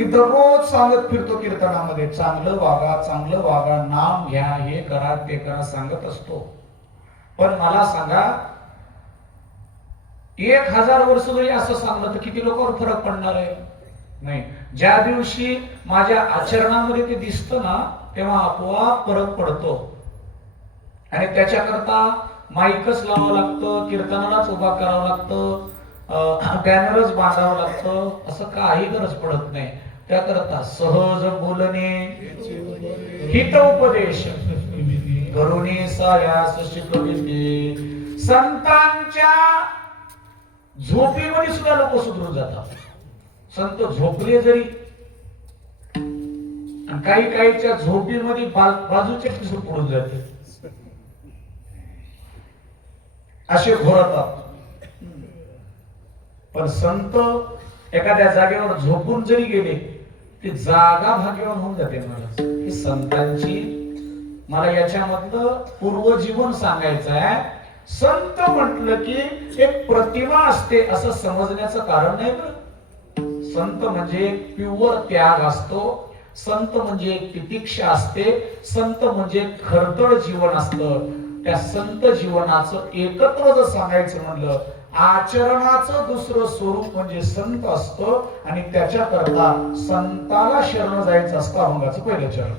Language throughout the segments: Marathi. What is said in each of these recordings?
मी दररोज सांगत फिरतो कीर्तनामध्ये, चांगलं वागा, चांगलं वागा, नाम घ्या, हे करा ते करा सांगत असतो. पण मला सांगा, 1000 वर्ष जरी असं सांगलं तर किती लोकांवर फरक पडणार आहे? नाही. ज्या दिवशी माझ्या आचरणामध्ये ते दिसतं ना, तेव्हा आपोआप फरक पडतो. आणि त्याच्याकरता माईकच लावावं लागतं, कीर्तनालाच उभा करावं लागतं, बॅनरच बांधावं लागतं, असं काही गरज पडत नाही. त्याकरता सहज बोलणे, हित उपदेश करुणी सायास शिकविते. संतांच्या झोपीमध्ये सुद्धा लोक सुधरून जातात. संत झोपले जरी, काही काहीच्या झोपीमध्ये बाजूचे पिसून पडून जाते, असे घोरतात. पण संत एखाद्या जागेवर झोपून जरी गेले, ती जागा भाग्यवान होऊन जाते. महाराज, ही संतांची, मला याच्यामधलं पूर्वजीवन सांगायचं आहे. संत म्हटलं की एक प्रतिमा असते असं समजण्याचं कारण नाही बरं. संत म्हणजे प्युअर त्याग असतो, संत म्हणजे तितिक्षा असते, संत म्हणजे खरतळ जीवन असतं. त्या संत जीवनाचं एकत्व जर सांगायचं म्हणलं, आचरणाचं दुसरं स्वरूप म्हणजे संत असतं. आणि त्याच्याकरता संताला शरण जायचं असतं. अभंगाचं पहिलं चरण.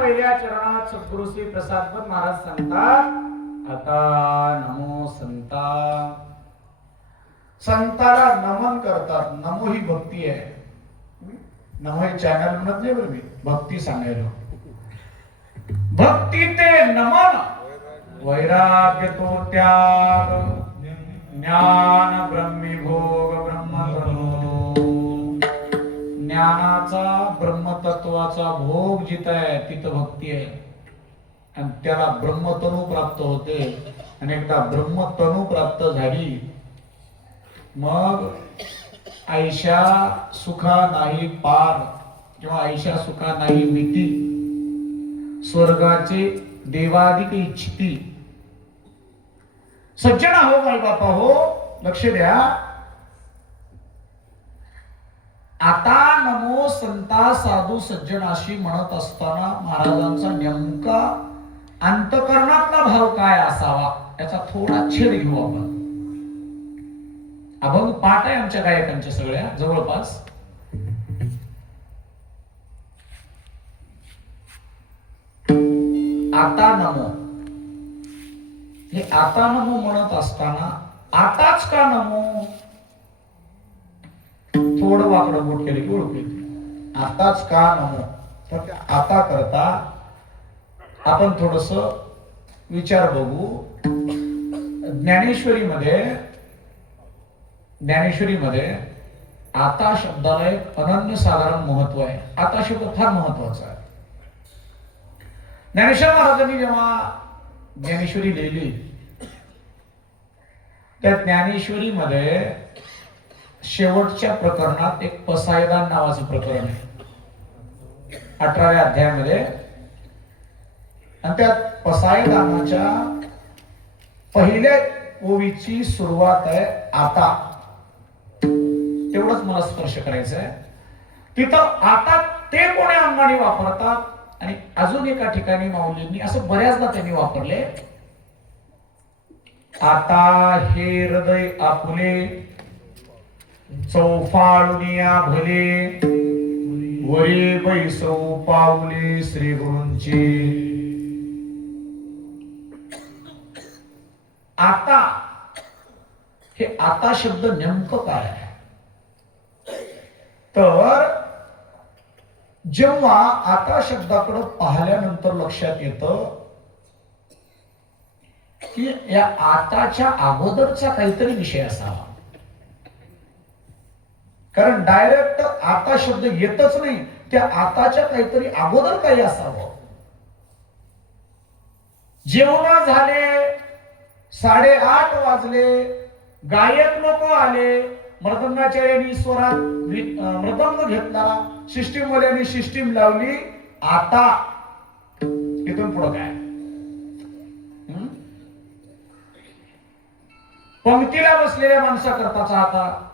पहिल्या चरणात सद्गुरु श्री प्रसादपंत महाराज सांगतात, आता नमो संता. संताला नमन करतात. नमो ही भक्ती आहे. नमो हे चॅनल म्हणत नाही बरं, मी भक्ती सांगायला. भक्ती ते नमन, वैराग्य तो त्याग, ज्ञान ब्रह्मीभोग ब्रह्मतनु. ज्ञानाचा ब्रह्मतत्वाचा भोग जिथं आहे तिथं भक्ती आहे. आणि त्याला ब्रह्मतनु प्राप्त होते. आणि एकदा ब्रह्मतनु प्राप्त झाली मग ऐशा सुखा नाही पार किंवा ऐशा सुखा नाही मिती. स्वर्गाचे देवादिक इच्छिती. सज्जन हो माई बापा हो, लक्ष द्या. आता नमो संता साधू सज्जनाशी म्हणत असताना महाराजांचा नेमका अंतकरणातला भाव काय असावा याचा थोडा छेद घेऊ आपण. अभंग पाठ आहे आमच्या गायकांच्या सगळ्या जवळपास. आता नमो, हे आता नमो म्हणत असताना आताच का नमो, थोडं वाकडं बोट केलं की ओळखू येते. आताच का नमो, तर आता करता आपण थोडस विचार बघू. ज्ञानेश्वरीमध्ये आता शब्दाला एक अनन्यसाधारण महत्व आहे. आता शब्द फार महत्वाचा आहे. ज्ञानेश्वर महाराजांनी जेव्हा ज्ञानेश्वरी लिहिली, त्या ज्ञानेश्वरीमध्ये शेवटच्या प्रकरणात एक पसायदान नावाचं प्रकरण आहे 18व्या अध्यायामध्ये. आणि त्या पसायदानाच्या पहिल्या ओवीची सुरुवात आहे आता. तेवढंच मला स्पर्श करायचं आहे. तिथं आता ते कोण्या अंगाने वापरतात आणि अजून एका ठिकाणी माऊलींनी असं बऱ्याचदा त्यांनी वापरले. आता हे हृदय आपुले चौफाळुनिया भले, वरी बैसौ पाऊले श्री गुरूंची. आता हे आता शब्द नेमकं काय आहे, तर जेव्हा आता शब्दाकडे पाहिल्यानंतर लक्षात येतं की या आताच्या अगोदरचा काहीतरी विषय असावा. कारण डायरेक्ट आता शब्द येतच नाही, त्या आताच्या काहीतरी अगोदर काही असावं. जेवण झाले, 8:30 वाजले, गायक लोक आले, मृदंगाचार्यांनी स्वरात मृदंग घेतला, सिस्टीम वाल्यांनी सिस्टीम लावली. आता इथून पुढे काय, पंक्तीला बसलेल्या माणसा करताचा आता,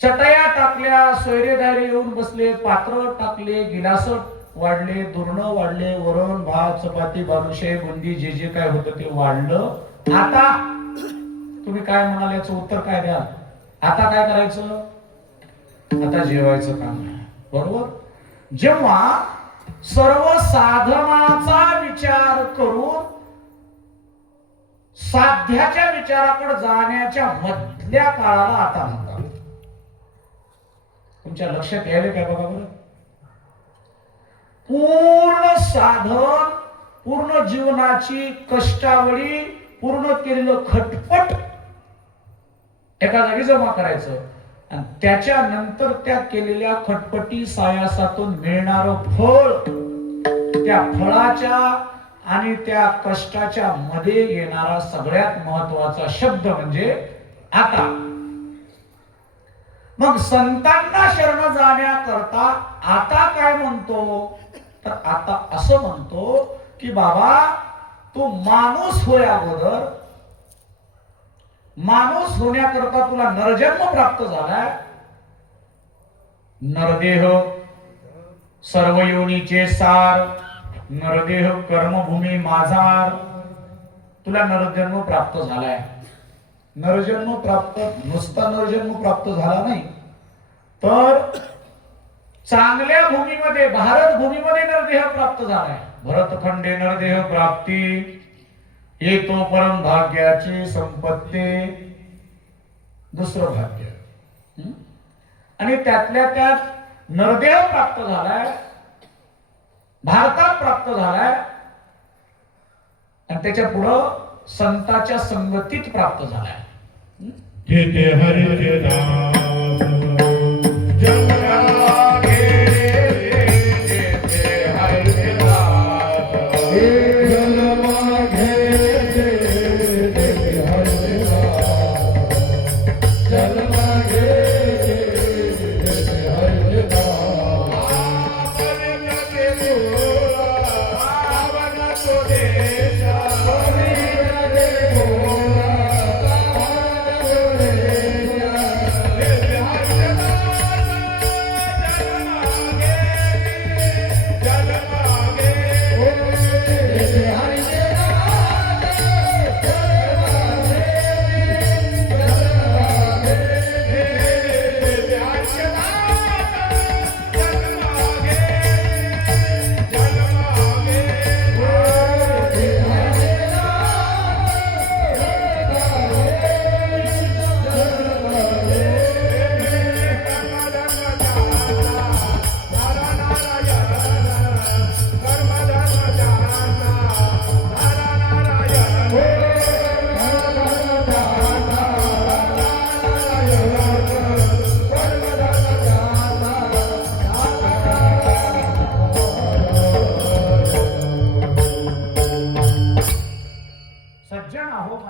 चटया टाकल्या, सोयरेदारी येऊन बसले, पात्र टाकले, गिलास वाढले, दुर्ण वाढले, वरण भात चपाती बालुशाही बुंदी जे जे काय होतं ते वाढलं. आता तुम्ही काय म्हणाल याचं उत्तर काय द्याल? आता काय करायचं? आता जेवायचं काम आहे, बरोबर. जेव्हा सर्व साधनाचा विचार करून साध्याच्या विचाराकडे जाण्याच्या मधल्या काळाला आता म्हणतात. तुमच्या लक्षात यायला काय बघा बरं. पूर्ण साधन, पूर्ण जीवनाची कष्टावळी, पूर्ण केलेलं खटपट एका जागी जमा करायचं आणि त्याच्यानंतर त्या केलेल्या खटपटी सायासातून मिळणारं फळ, त्या फळाच्या आणि त्या कष्टाच्या मध्ये येणारा सगळ्यात महत्वाचा शब्द म्हणजे आता. मग संतांना शरण जाण्याकरता आता काय म्हणतो, तर आता असं म्हणतो की बाबा तू माणूस होय अगोदर, माणूस होण्याकरता तुला नरजन्म प्राप्त झालाय. नरदेह सर्व योनीचे सार, नरदेह कर्मभूमी माझार. तुला नरजन्म प्राप्त झालाय. नरजन्म प्राप्त, नुसता नरजन्म प्राप्त झाला नाही, तर चांगल्या भूमीमध्ये, भारत भूमीमध्ये नरदेह प्राप्त झालाय. भरतखंडे नरदेह प्राप्ती, येतो परम भाग्याची संपत्ती. दुसरं भाग्य. आणि त्यातल्या त्यात नरदेह प्राप्त झालाय, भारतात प्राप्त झालाय, आणि त्याच्या पुढं संताच्या संगतीत प्राप्त झालाय. जेते हरिचे दास जन्मा घे, जेते हरिचे दास जन्मा घे, जेते हरिचे दास जन्मा घे, जेते हरिचे दास. आवडते तुला, आवडते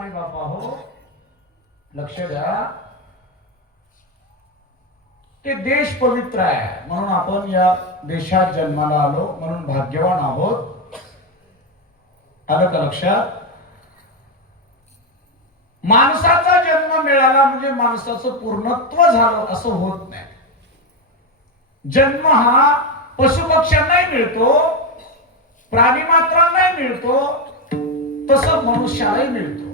माय बापा हो, लक्ष द्या. ते देश पवित्र आहे म्हणून आपण या देशात जन्माला आलो, म्हणून भाग्यवान आहोत. आलं का लक्षात? माणसाचा जन्म मिळाला म्हणजे माणसाचं पूर्णत्व झालं असं होत नाही. जन्म हा पशुपक्ष्यांनाही मिळतो, प्राणी मात्रांनाही मिळतो, तसं मनुष्यालाही मिळतो.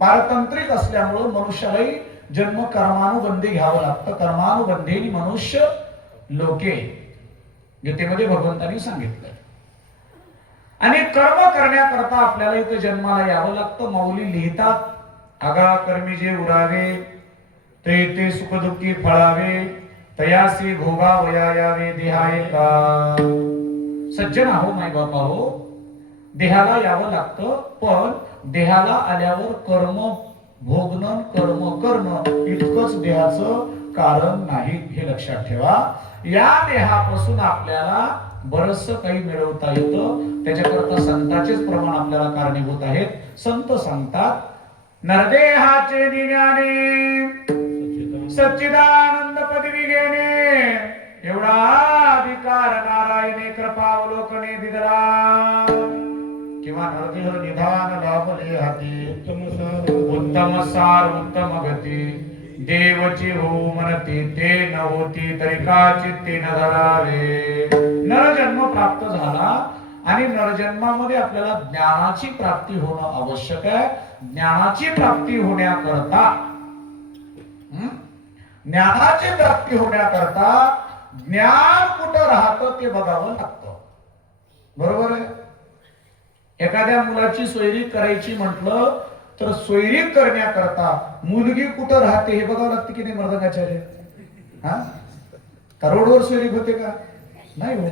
पारतंत्रिक असल्यामुळं मनुष्यालाही जन्म कर्मानुबंधी घ्यावं लागतं. कर्मानुबंधीनी मनुष्य लोके, गीतेमध्ये भगवंतांनी सांगितलंय. आणि कर्म करण्याकरता आपल्याला इथं जन्माला यावं लागतं. माऊली लिहितात, आगा कर्मी जे उरावे ते ते सुखदुःखी फळावे, तयासी भोगा वया यावे देहाये का. सज्जन आहो माय बाबा हो, देहाला यावं लागतं, पण देहाला आल्यावर कर्म भोगणं कर्म करणं इतकंच देहाचं कारण नाही, हे लक्षात ठेवा. या देहापासून आपल्याला बरंच काही मिळवता येतं. त्याच्याकरता संतांचेच प्रमाण आपल्याला कारणीभूत आहेत. संत सांगतात, नरदेहाचे निज्ञाने सच्चिदानंद पदवी घेणे, एवढा अधिकार नारायणे कृपावलोकने दिदरा. किंवा नरदेह निधान लाभले हाती, उत्तम सार उत्तम गती, देवची हो म्हणती ते न होती तरी का चित्ती न धरावे. नरजन्म प्राप्त झाला आणि नरजन्मामध्ये आपल्याला ज्ञानाची प्राप्ती होणं आवश्यक आहे. ज्ञानाची प्राप्ती होण्याकरता ज्ञान कुठं राहतं ते बघावं लागतं. बरोबर आहे. एखाद्या मुलाची सोयरी करायची म्हटलं तर सोयरी करण्याकरता मुलगी कुठं राहते हे बघावं लागतं की नाही मर्दगाचार्य? हा, रोडवर सोयरी होते का? नाही होत.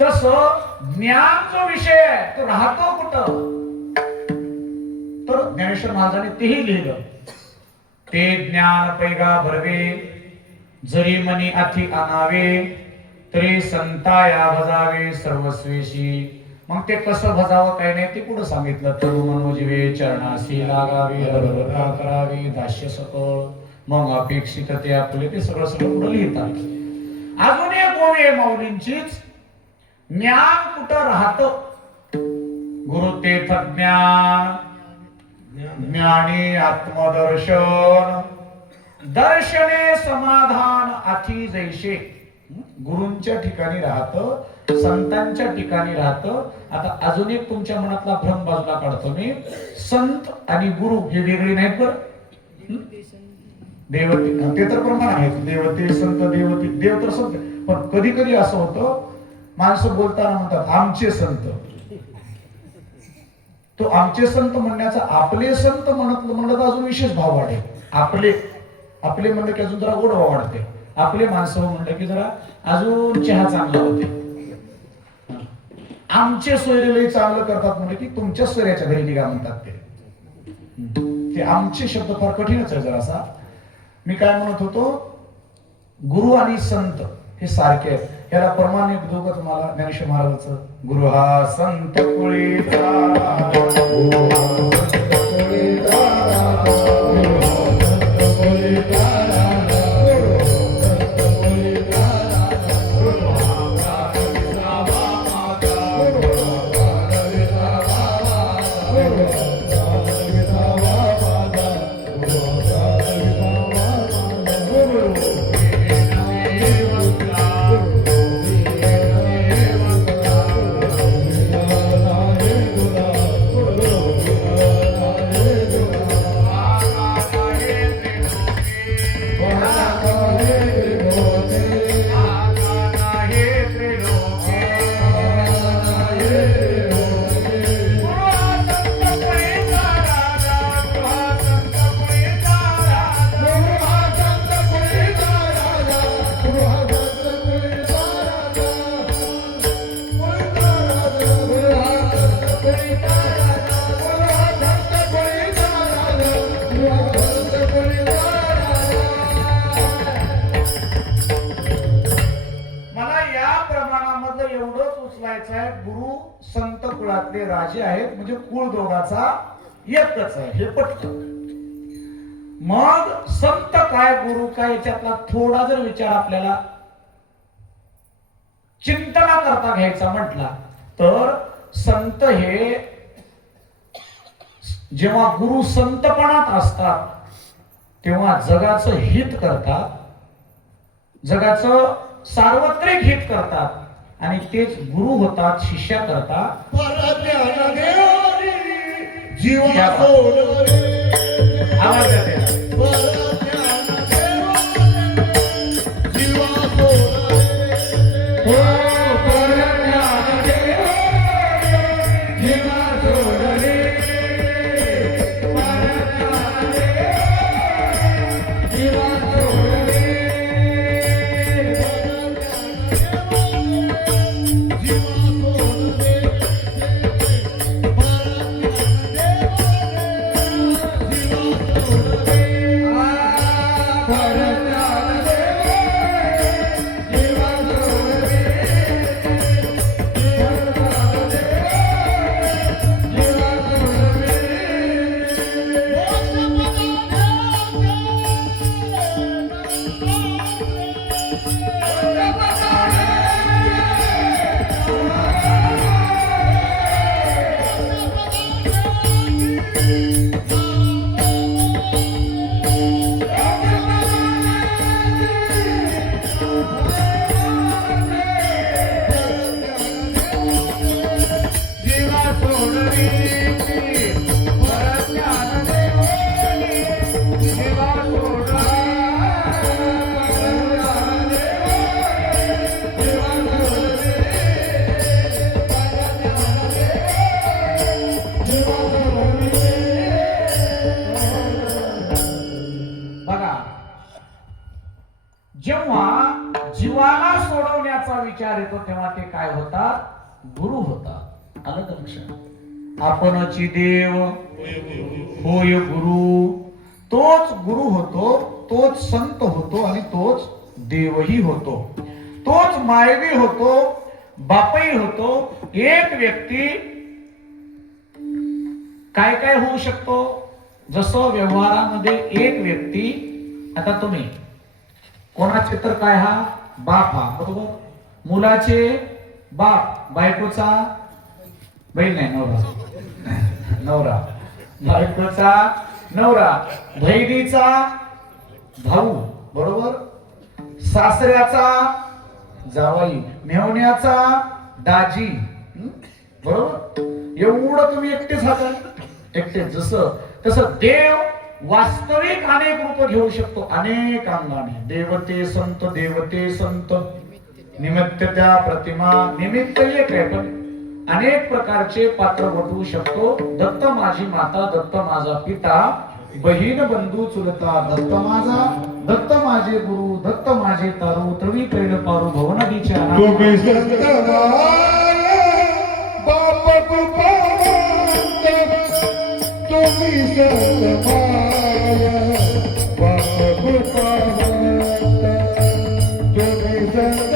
तसं ज्ञान जो विषय आहे तो राहतो कुठं? तर ज्ञानेश्वर महाराजांनी तेही लिहिलं, ते ज्ञान पैगा भरवे, जरी मनी अति आणावे, तरी संताया भजावे सर्वस्वेशी. मग ते कसं भजावं काय नाही ते पुढे सांगितलं. तनु मनोजीवे चरणाशी लागावे, हरहरा करावे दास्य सकळ, मग अपेक्षित ते आपले, ते सगळं पुढे लिहितात. अजून एक ओवी आहे माऊलींचीच, ज्ञान कुठं राहतं? गुरुतेथ ज्ञान, ज्ञानी आत्मदर्शन, दर्शने समाधान अति जैसे. गुरूंच्या ठिकाणी राहतं, संतांच्या ठिकाणी राहतं. आता अजून एक तुमच्या मनातला भ्रम बाजूला काढतो मी. संत आणि गुरु हे वेगळे नाहीत बरं. देवते ते तर प्रमाण आहेत, देवते संत देवते, देव तर संत. पण कधी कधी असं होतं, माणसं बोलताना म्हणतात आमचे संत. तो आमचे संत म्हणण्याचा आपले संत म्हणलं तर अजून विशेष भाव वाढेल. आपले आपले म्हणलं की अजून जरा गोडवा वाढते. आपले माणसं म्हणलं की जरा अजून चहा चांगला होते. आमचे सोयरेलाही चांगलं करतात म्हणजे की तुमच्या सोयऱ्याच्या घरी निघा म्हणतात ते आमचे शब्द फार कठीणच आहे जरासा. मी काय म्हणत होतो, गुरु आणि संत हे सारखे आहेत. याला प्रमाण एक दोघं तुम्हाला ज्ञानेश्वर महाराजांचं, गुरु हा संत कुळीचा, राजे आहेत म्हणजे कुळ दोघाचा एकच आहे, हे पटतं. मग संत काय गुरु काय याच्यातला थोडा जर विचार आपल्याला चिंतना करता घ्यायचा म्हटला तर संत हे जेव्हा गुरु संतपणात असतात तेव्हा जगाचं हित करतात, जगाचं सार्वत्रिक हित करतात आणि तेच गुरु होतात, शिष्या करतात. परज्ञान देवानी जीवा सोडले आवाज येते. परज्ञान देवानी जीवा सोडले हो परज्ञान देवानी जीवा सोडले, परज्ञान देवानी जीवा सोडले. जेव्हा जीवाला सोडवण्याचा विचार येतो तेव्हा ते काय होतात? गुरु होतात. आलं का लक्षात? आपणची देव होय गुरु. तोच गुरु होतो, तोच संत होतो आणि तोच देवही होतो, तोच मायवी होतो, बापही होतो. एक व्यक्ती काय काय होऊ शकतो? जसं व्यवहारामध्ये एक व्यक्ती, आता तुम्ही कोणाचे तर काय हा बाप हा बरोबर, मुलाचे बाप, बायकोचा बहीण नाही नवरा, नवरा बायकोचा नवरा, बहिणीचा भाऊ बरोबर, सासऱ्याचा जावई, मेवण्याचा दाजी बरोबर. एवढं तुम्ही एकटेच हातात, एकटे. जसं तसं देव वास्तविक अनेक रूप घेऊ शकतो, अनेक अंगाने. देवते संत, देवते संत, निमित्त त्या प्रतिमा. निमित्त एक आहे पण अनेक प्रकारचे पात्र वटवू शकतो. दत्त माझी माता, दत्त माझा पिता, बहीण बंधू चुलता, दत्त माझा, दत्त माझे गुरु, दत्त माझे तारू, तवी प्रेम पारू भवनदीच्या. तुम्ही संत बाप कृपावंत, तुम्ही संत बाप कृपावंत, तुम्ही संत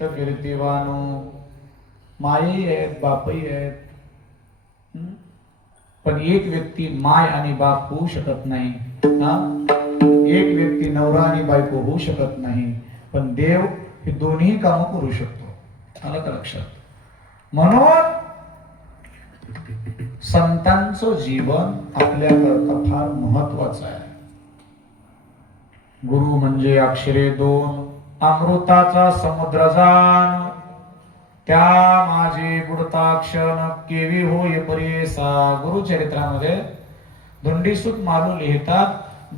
करीत कीर्तिवानो. माई आहेत, बापही आहेत. पण एक व्यक्ती माय आणि बाप होऊ शकत नाही. हा, एक व्यक्ती नवरा आणि बायको होऊ शकत नाही, पण देव हे दोन्ही काम करू शकतो. आलं का लक्षात? म्हणून संतांचं जीवन आपल्याकरता फार महत्वाचं आहे. गुरु म्हणजे अक्षरे दोन, अमृताचा समुद्र जाण. त्या माझे बुडताक्षण केवी होय परेसा. गुरुचरित्रामध्ये धोंडीसूत मालू लिहितात,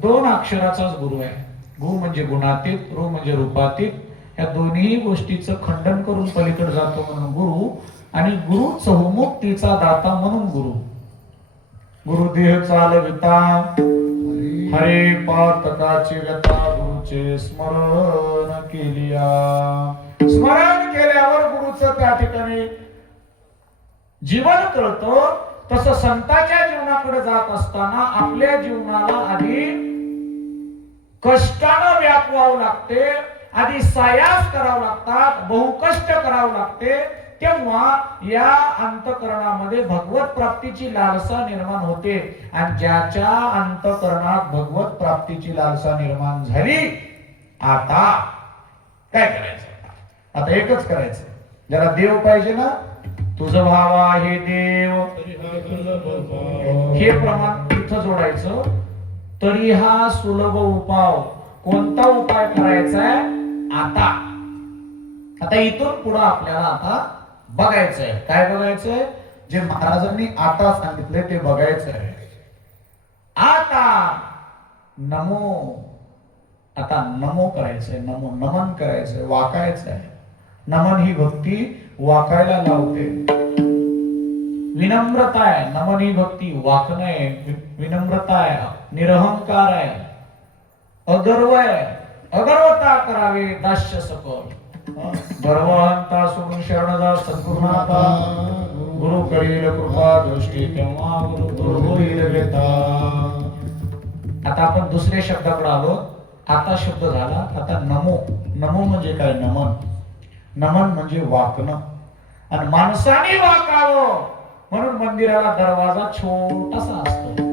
दोन अक्षराचाच गुरु आहे. गु म्हणजे गुणातीत, रू म्हणजे रूपातीत. या दोन्ही गोष्टीचं खंडन करून पलीकडे जातो म्हणून गुरु, आणि गुरु चहुमुक्तीचा दाता म्हणून गुरु. गुरुदेह चालविता हरे पातकाची व्यथा. गुरुचे स्मरण केलिया. स्मरण केल्यावर गुरुचं त्या ठिकाणी जीवन कळतं. तसं संतांच्या जीवनाकडे जात असताना आपल्या जीवनाला आधी कष्टानं व्यापवावं लागते, आधी सायास करावं लागतात, बहुकष्ट करावं लागते. तेव्हा या अंतःकरणामध्ये भगवत प्राप्तीची लालसा निर्माण होते. आणि ज्याच्या अंतःकरणात भगवत प्राप्तीची लालसा निर्माण झाली, आता काय करायचं? आता एकच करायचं. ज्याला देव पाहिजे ना, तुझं भावा हे देव, हे प्रमाण इथं जोडायचं. तरी हा सुलभ उपाय. कोणता उपाय करायचा आहे? आता इथून पुढे आपल्याला आता बघायचंय. काय बघायचंय? जे महाराजांनी आता सांगितले ते बघायचंय. आता नमो, आता नमो करायचंय, नमो नमन करायचंय, वाकायचंय. नमन ही भक्ती वाकायला लावते. विनम्रता आहे, नमन ही भक्ती वाकणं आहे. विनम्रता आहे, निरहंकार आहे, अगर्व आहे. अगर्वता करावे दास्य सकल. गर्वहंता सोडून शरण जा सद्गुरुनाथा. गुरु करील कृपा दृष्टी तेव्हा गुरु होईल व्यथा. आता आपण दुसऱ्या शब्दाकडे आलो. आता शब्द झाला. आता नमो. नमो म्हणजे काय? नमन. नमन म्हणजे वाकणं. आणि माणसाने वाकावं म्हणून मंदिराला दरवाजा छोटासा असतो.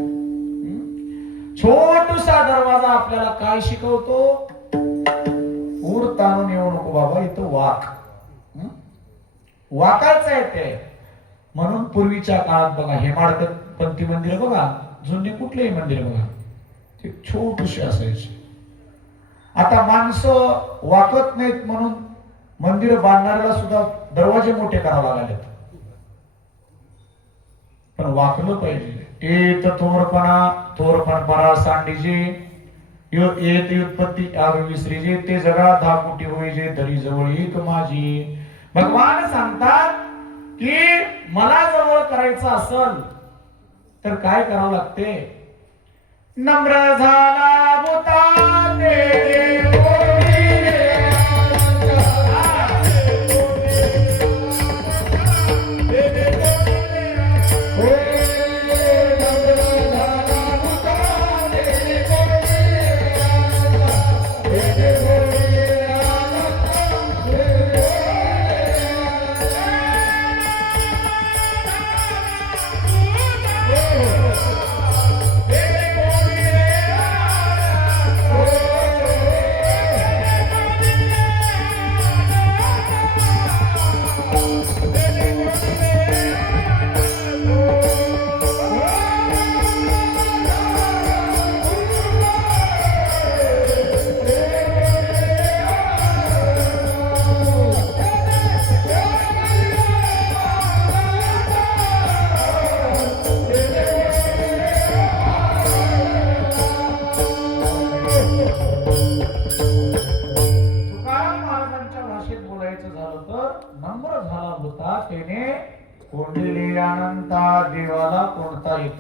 छोटासा दरवाजा आपल्याला काय शिकवतो? ऊर ताणून येऊ नको बाबा, इथं वाक. वाकायचं आहे ते. म्हणून पूर्वीच्या काळात बघा, हेमाडपंथी मंदिर बघा, जुने कुठलेही मंदिर बघा, ते छोटीशी असायची. आता माणसं वाकत नाहीत म्हणून मंदिर बांधणाऱ्याला सुद्धा दरवाजे मोठे करावे लागले. पण वाकलं पाहिजे. येत थोरपण परा सांडीजे, येत उत्पत्ती आग विसरीजे, ते जगा दहा कोटी होईजे, तरी जवळ एक माझी. भगवान सांगतात की मला जवळ करायचं असेल तर काय करावं लागते? नम्र झाला बुता तेरे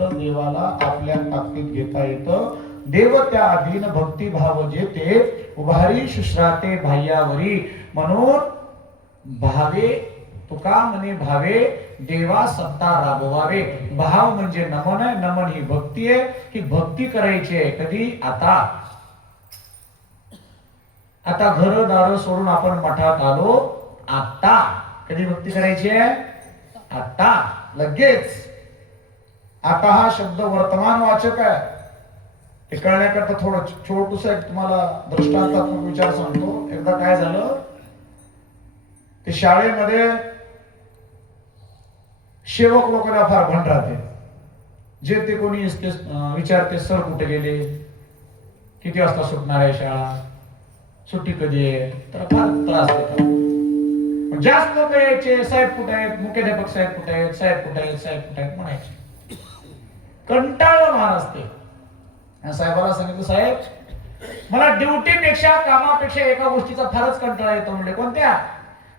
देवाला आपल्या ताकदीत घेता येतं. देव त्या अधीन भक्ती भाव जेते उभारी शुश्राते बाह्यावरी. म्हणून भावे तुका म्हणे भावे देवा सत्ता राबवावे. भाव म्हणजे नमन आहे. नमन ही भक्ती आहे. ही भक्ती करायची आहे कधी? आता घरदार सोडून आपण मठात आलो. आता. कधी भक्ती करायची आहे? आता, लगेच. आता हा शब्द वर्तमान वाचक आहे. हे कळण्याकरता थोडं छोटूस एक तुम्हाला दृष्टांतात्मक विचार सांगतो. एकदा काय झालं, ते शाळेमध्ये सेवक लोकांना फार भंड राहते. जे ते कोणी विचारते, सर कुठे गेले, किती वाजता सुटणार आहे शाळा, सुट्टी कधी आहे, तर फार त्रास देतात. जास्त लोक यायचे, साहेब कुठे आहेत, मुख्याध्यापक साहेब कुठे आहेत, साहेब कुठे आहेत, साहेब कुठे आहेत म्हणायचे. कंटाळलं महाराज ते. साहेबाला सांगितलं, साहेब मला ड्युटीपेक्षा, कामापेक्षा एका गोष्टीचा फारच कंटाळा येतो म्हणले. कोणत्या?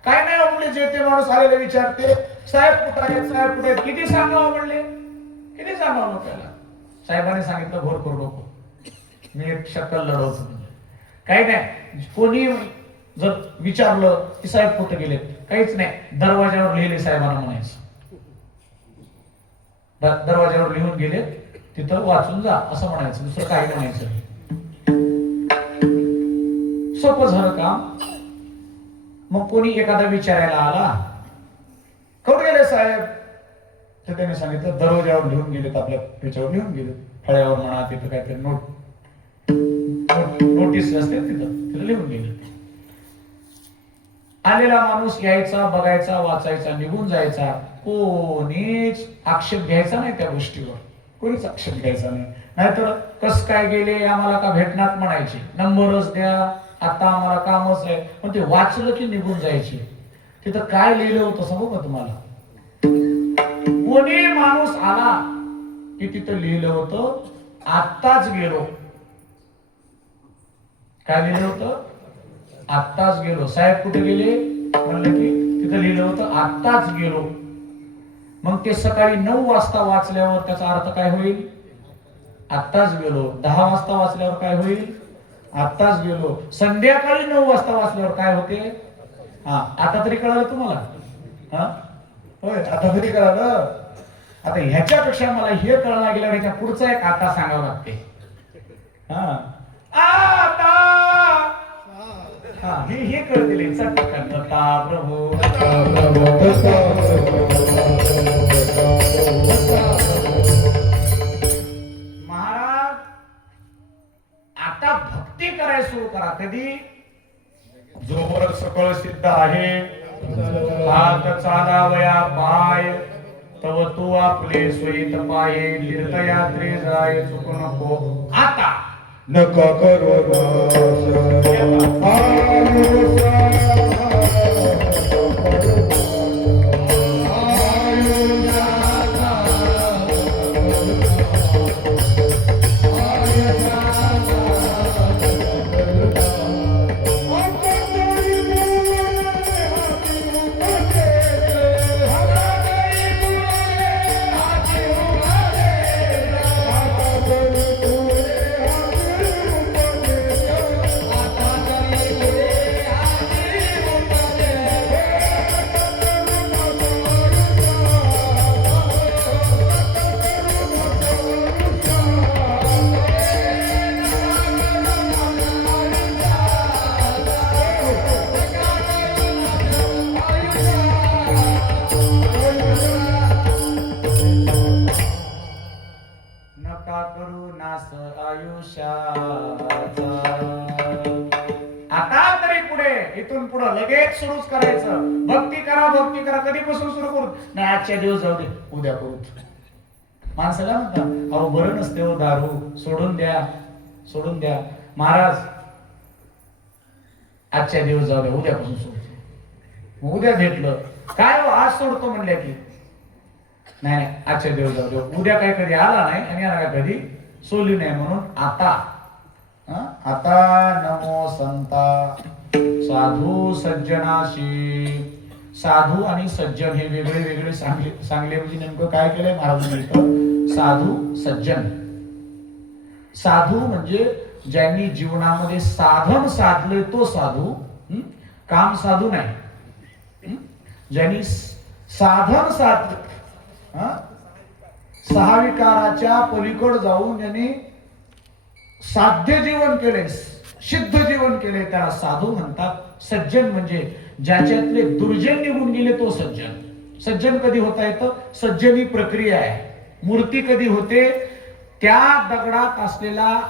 काय नाही म्हणले, जे ते माणूस आलेले विचारते, साहेब कुठे आहेत, साहेब कुठे आहेत, किती सांगावं म्हणले, किती सांगावं लोकांना. साहेबांनी सांगितलं, घोर करू नको, मी एक शक्कल लढवतो म्हणजे. काही नाही, कोणी जर विचारलं की साहेब कुठे गेले, काहीच नाही, दरवाजावर लिहिले साहेबांना म्हणायचं. दरवाजावर लिहून गेले, तिथं वाचून जा असं म्हणायचं, दुसरं काही म्हणायचं नाही. सोपं झालं काम. मग कोणी एखादा विचारायला आला, कुठे गेले साहेब, तर त्याने सांगितलं दरवाजावर लिहून गेलेत, आपल्या ह्याच्यावर लिहून गेले, फळ्यावर म्हणा, तिथं काहीतरी नोटीस असते तिथं लिहून गेले. आलेला माणूस यायचा, बघायचा, वाचायचा, निघून जायचा. कोणीच आक्षेप घ्यायचा नाही त्या गोष्टीवर, कोणीच आक्षेप घ्यायचा नाही. नाहीतर कस काय गेले, आम्हाला का भेटणार म्हणायचे, नंबरच द्या, आता आम्हाला कामच आहे. पण ते वाचलं की निघून जायचे. तिथं काय लिहिलं होतं सांगू का तुम्हाला? कोणी माणूस आला की तिथं लिहिलं होतं, आत्ताच गेलो. काय लिहिलं होतं? आत्ताच गेलो. साहेब कुठे गेले म्हणलं की तिथं लिहिलं होतं, आत्ताच गेलो. मग ते सकाळी 9 वाजता वाचल्यावर त्याचा अर्थ काय होईल? आत्ताच गेलो. 10 वाजता वाचल्यावर काय होईल? आत्ताच गेलो. संध्याकाळी 9 वाजता वाचल्यावर काय होते? आता तरी कळालं तुम्हाला? होय, आता तरी कळालं. आता ह्याच्यापेक्षा मला हे कळलं गेल्यावर ह्याच्या पुढचा एक आता सांगावं लागते. आता हे कळतील. प्रभू महाराज, आता भक्ती करायला सुरू करा. कधी? जोवर सकळ सिद्ध आहे, हात चालावया पाय, तव तू आपले स्वहित पाये, तीर्थयात्रे जाय चुकू नको. आता नका करू नास आयुष्याचा. आता तरी पुढे, इथून पुढे लगेच सुरूच करायचं. भक्ती करा, भक्ती करा. कधीपासून सुरू करू? नाही, आजच्या दिवस जाऊ दे, उद्या करू. माणसाला म्हणतात, अहो बरं नसते हो दारू, सोडून द्या, सोडून द्या. महाराज, आजच्या दिवस जाऊ द्या, उद्यापासून सोडतो. उद्या भेटलं काय, आज सोडतो म्हणल्या की नाही, आजच्या दिवस जाऊ द्या, उद्या काही कधी आला नाही आणि याला कधी सोडली नाही. म्हणून आता नमो संता साधू सज्जनाशी. साधू आणि सज्जन हे वेगळे वेगळे सांगले म्हणजे नेमकं काय केलंय महाराजांनी? साधू सज्जन. साधू म्हणजे ज्यांनी जीवनामध्ये साधन साधलंय तो साधू, काम साधू नाही. ज्यांनी साधन साधलं, 6 विकाराच्या पलीकड जाऊन त्यांनी साध्य जीवन केले, सिद्ध जीवन केले त्याला साधू म्हणतात. सज्जन म्हणजे ज्याच्यातले दुर्जन निघून गेले तो सज्जन. सज्जन कधी होता येतं? सज्जन ही प्रक्रिया आहे. मूर्ती कधी होते? त्या दगडात असलेला